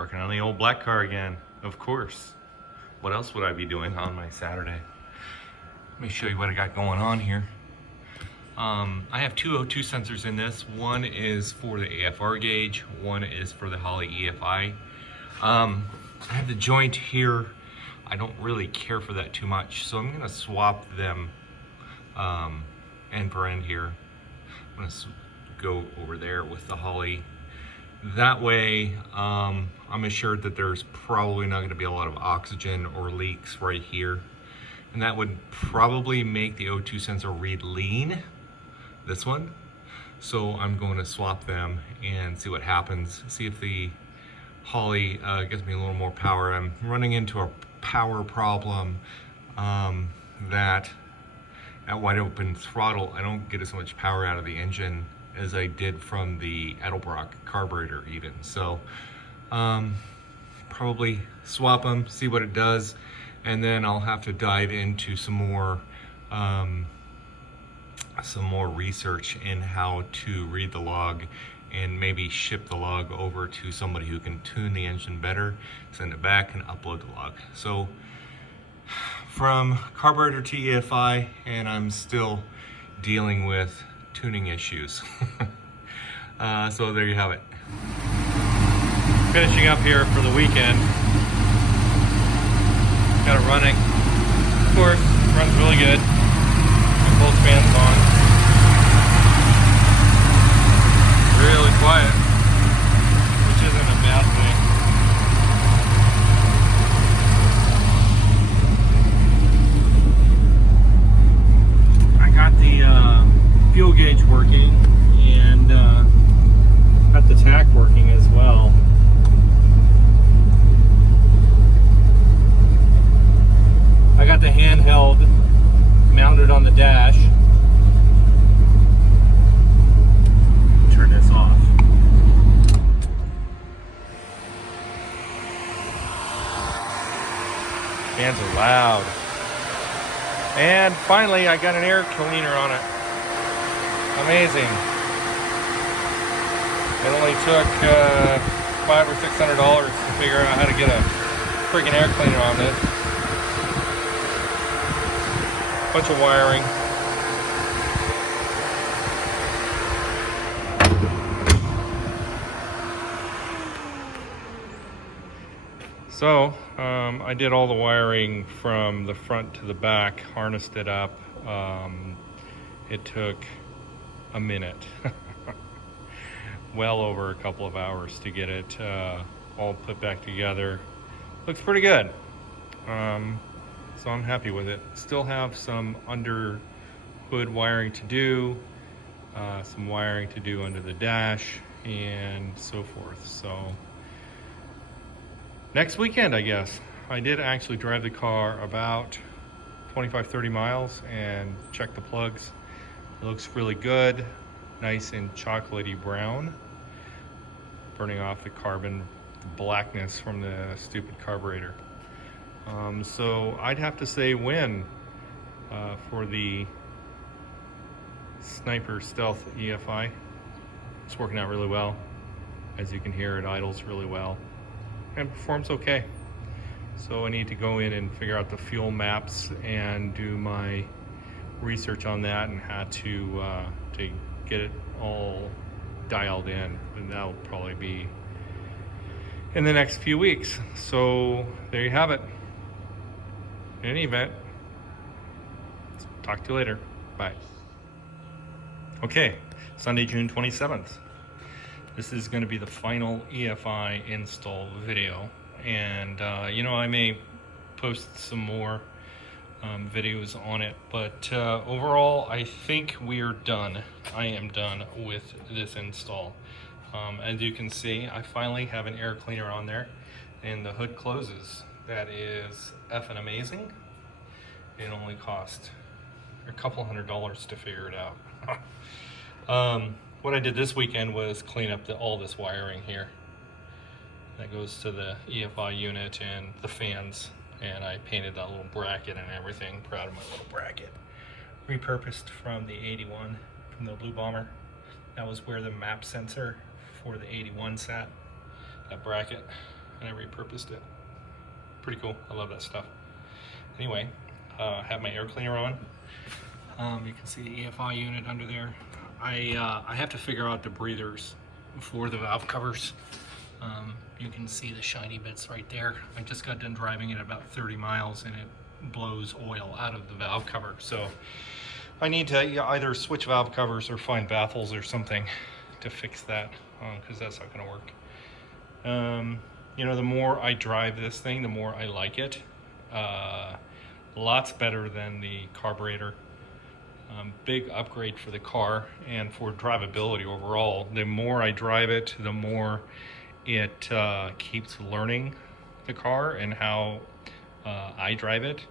Working on the old black car again, of course. What else would I be doing on my Saturday? Let me show you what I got going on here. I have two O2 sensors in this. One is for the AFR gauge, one is for the Holley EFI. I have the joint here. I don't really care for that too much, so I'm gonna swap them end for end here. I'm gonna go over there with the Holley. That way, I'm assured that there's probably not gonna be a lot of oxygen or leaks right here. And that would probably make the O2 sensor read lean, this one. So I'm going to swap them and see what happens. See if the Holley gives me a little more power. I'm running into a power problem that at wide open throttle, I don't get as much power out of the engine as I did from the Edelbrock carburetor even. So probably swap them, see what it does, and then I'll have to dive into some more research in how to read the log and maybe ship the log over to somebody who can tune the engine better, send it back and upload the log. So from carburetor to EFI, and I'm still dealing with tuning issues. So there you have it. Finishing up here for the weekend. Got it running. Of course, runs really good. Both fans on. Really quiet, which isn't a bad thing. I got the fuel gauge working and got the tach working as well. I got the handheld mounted on the dash. Turn this off. Fans are loud. And finally, I got an air cleaner on it. Amazing. It only took $500 or $600 to figure out how to get a freaking air cleaner on this. Bunch of wiring. So I did all the wiring from the front to the back, harnessed it up. It took a minute, well over a couple of hours to get it all put back together. Looks pretty good. So I'm happy with it. Still have some under hood wiring to do, some wiring to do under the dash, and so forth. So next weekend, I guess. I did actually drive the car about 25-30 miles and check the plugs. It looks really good, nice and chocolatey brown, burning off the carbon blackness from the stupid carburetor. So I'd have to say win for the Sniper Stealth EFI. It's working out really well. As you can hear, it idles really well and performs okay. So I need to go in and figure out the fuel maps and do my research on that and how to get it all dialed in, and that'll probably be in the next few weeks. So there you have it. In any event, talk to you later. Bye. Okay, Sunday, June 27th. This is going to be the final EFI install video, and you know, I may post some more videos on it, but overall I think we are done. I am done with this install. As you can see, I finally have an air cleaner on there and the hood closes. That is effing amazing. It only cost a couple $100 to figure it out. What I did this weekend was clean up all this wiring here. That goes to the EFI unit and the fans, and I painted that little bracket and everything. Proud of my little bracket. Repurposed from the 81, from the Blue Bomber. That was where the map sensor for the 81 sat, that bracket. and I repurposed it. Pretty cool. I love that stuff. Anyway, have my air cleaner on. You can see the EFI unit under there. I have to figure out the breathers for the valve covers. You can see the shiny bits right there. I just got done driving it about 30 miles and it blows oil out of the valve cover. So I need to either switch valve covers or find baffles or something to fix that, because that's not going to work. You know, the more I drive this thing, the more I like it. Lots better than the carburetor. Big upgrade for the car and for drivability overall. The more I drive it, the more it keeps learning the car and how I drive it,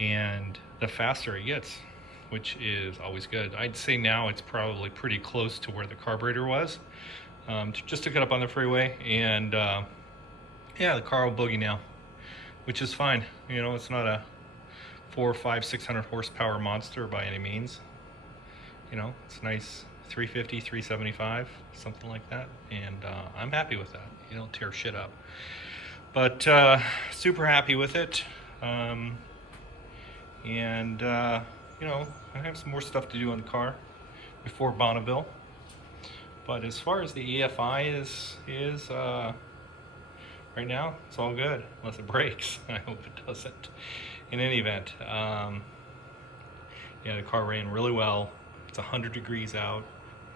and the faster it gets, which is always good. I'd say now it's probably pretty close to where the carburetor was. Just took it up on the freeway, and yeah, the car will boogie now, which is fine. You know, it's not a 400, 500, 600 horsepower monster by any means. You know, it's nice 350, 375, something like that, and I'm happy with that. You don't tear shit up, but super happy with it. You know, I have some more stuff to do on the car before Bonneville. But as far as the EFI is right now, it's all good, unless it breaks. I hope it doesn't. In any event, yeah, the car ran really well. It's 100 degrees out.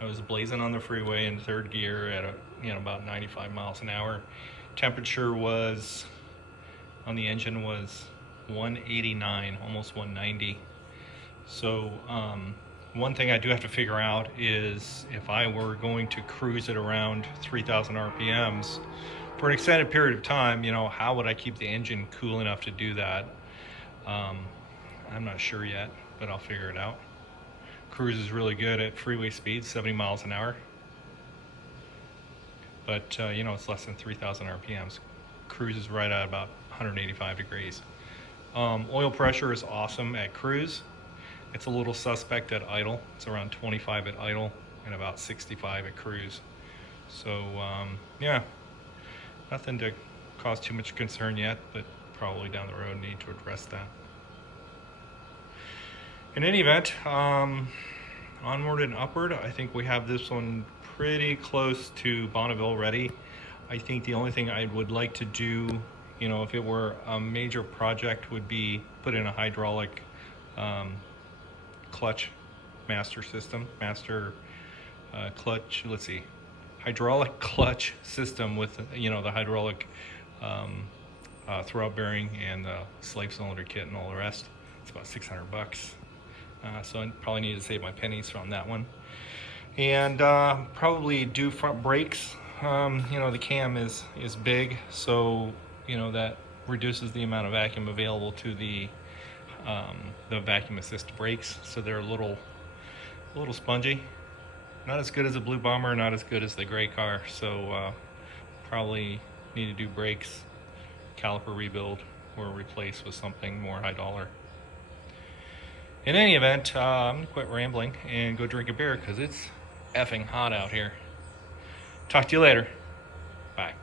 I was blazing on the freeway in third gear at about 95 miles an hour. Temperature was on the engine was 189, almost 190. So one thing I do have to figure out is if I were going to cruise it around 3,000 RPMs for an extended period of time, you know, how would I keep the engine cool enough to do that? I'm not sure yet, but I'll figure it out. Cruise is really good at freeway speeds, 70 miles an hour. But, you know, it's less than 3,000 RPMs. Cruise is right at about 185 degrees. Oil pressure is awesome at cruise. It's a little suspect at idle. It's around 25 at idle and about 65 at cruise. So, yeah, nothing to cause too much concern yet, but probably down the road need to address that. In any event, onward and upward. I think we have this one pretty close to Bonneville ready. I think the only thing I would like to do, you know, if it were a major project, would be put in a hydraulic clutch master system, clutch, let's see, hydraulic clutch system with, you know, the hydraulic throwout bearing and the slave cylinder kit and all the rest. It's about 600 bucks. So I probably need to save my pennies on that one. And probably do front brakes. You know, the cam is big, so, you know, that reduces the amount of vacuum available to the vacuum assist brakes. So they're a little spongy. Not as good as a Blue Bomber, not as good as the gray car. So probably need to do brakes, caliper rebuild, or replace with something more high dollar. In any event, I'm going to quit rambling and go drink a beer because it's effing hot out here. Talk to you later. Bye.